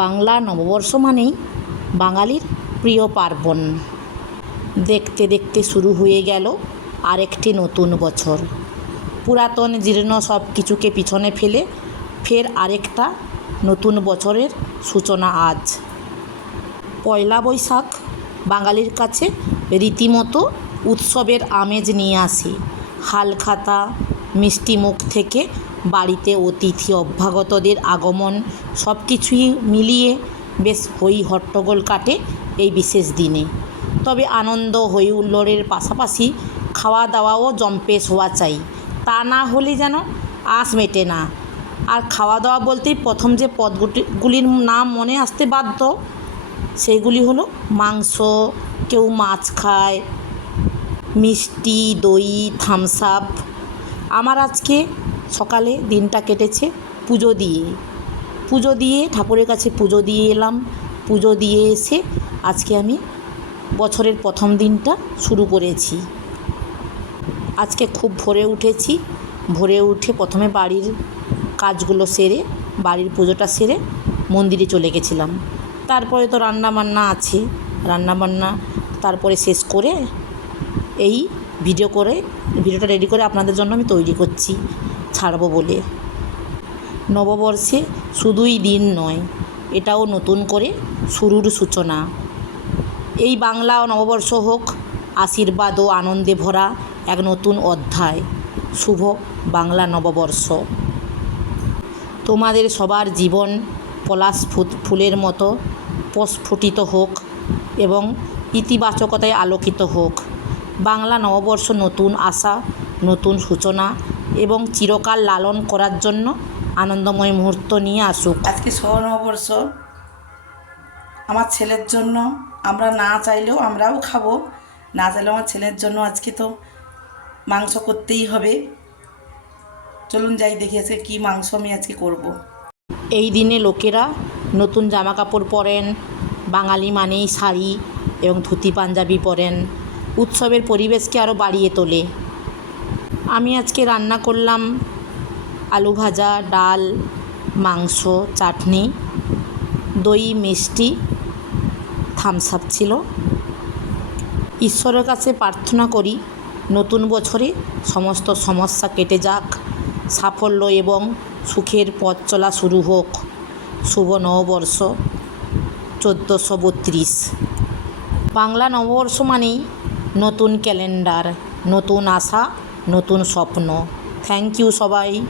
বাংলা নববর্ষ মানেই বাঙালির প্রিয় পার্বণ। দেখতে দেখতে শুরু হয়ে গেল আরেকটি নতুন বছর। পুরাতন জীর্ণ সব কিছুকে পিছনে ফেলে ফের আরেকটা নতুন বছরের সূচনা আজ। পয়লা বৈশাখ বাঙালির কাছে রীতিমতো উৎসবের আমেজ নিয়ে আসে। হালখাতা মিষ্টি মুখ থেকে বাড়িতে অতিথি অভ্যাগতদের আগমন সব কিছুই মিলিয়ে বেশ হই হট্টগোল কাটে এই বিশেষ দিনে। তবে আনন্দ হই হুল্লোড়ের পাশাপাশি খাওয়া দাওয়াও জম্পেশ হওয়া চাই। তা না হলে যেন আঁশ মেটে না। আর খাওয়া দাওয়া বলতেই প্রথম যে পদগুলির নাম মনে আসতে বাধ্য সেইগুলি হলো মাংস, কেউ মাছ খায়, মিষ্টি, দই থামস আপ আমার আজকে সকালে দিনটা কেটেছে পুজো দিয়ে পুজো দিয়ে, ঠাকুরের কাছে পুজো দিয়ে এলাম। পুজো দিয়ে এসে আজকে আমি বছরের প্রথম দিনটা শুরু করেছি। আজকে খুব ভোরে উঠেছি। ভোরে উঠে প্রথমে বাড়ির কাজগুলো সেরে, বাড়ির পুজোটা সেরে মন্দিরে চলে গেছিলাম। তারপরে তো রান্না বান্না আছে। রান্না বান্না তারপরে শেষ করে এই ভিডিও করে, ভিডিওটা রেডি করে আপনাদের জন্য আমি তৈরি করছি। ছাড়বো বলে। নববর্ষে শুধুই দিন নয়, এটাও নতুন করে শুরুর সূচনা। এই বাংলা নববর্ষ হোক, আশীর্বাদ ও আনন্দে ভরা এক নতুন অধ্যায়। শুভ বাংলা নববর্ষ। তোমাদের সবার জীবন পলাশ ফুলের মতো প্রস্ফুটিত হোক এবং ইতিবাচকতায় আলোকিত হোক। বাংলা নববর্ষ নতুন আশা, নতুন সূচনা এবং চিরকাল লালন করার জন্য আনন্দময় মুহূর্ত নিয়ে আসুক। আজকে নববর্ষ আমার ছেলের জন্য আমরা না চাইলেও আমরাও খাব। না চাইলেও আমার ছেলের জন্য আজকে তো মাংস করতেই হবে। চলুন যাই দেখি আজকে কী মাংস আমি আজকে করব। এই দিনে লোকেরা নতুন জামা কাপড় পরেন বাঙালি মানেই শাড়ি এবং ধুতি পাঞ্জাবি পরেন। উৎসবের পরিবেশকে আরও বাড়িয়ে তোলে। আমি আজকে রান্না করলাম আলু ভাজা, ডাল, মাংস, চাটনি, দই, মিষ্টি থামস আপ ছিল। ঈশ্বরের কাছে প্রার্থনা করি নতুন বছরে সমস্ত সমস্যা কেটে যাক, সাফল্য এবং সুখের পথ চলা শুরু হোক। শুভ নববর্ষ, চোদ্দোশো বত্রিশ। বাংলা নববর্ষ মানেই নতুন ক্যালেন্ডার, নতুন আশা নতুন স্বপ্ন। থ্যাংক ইউ সবাই।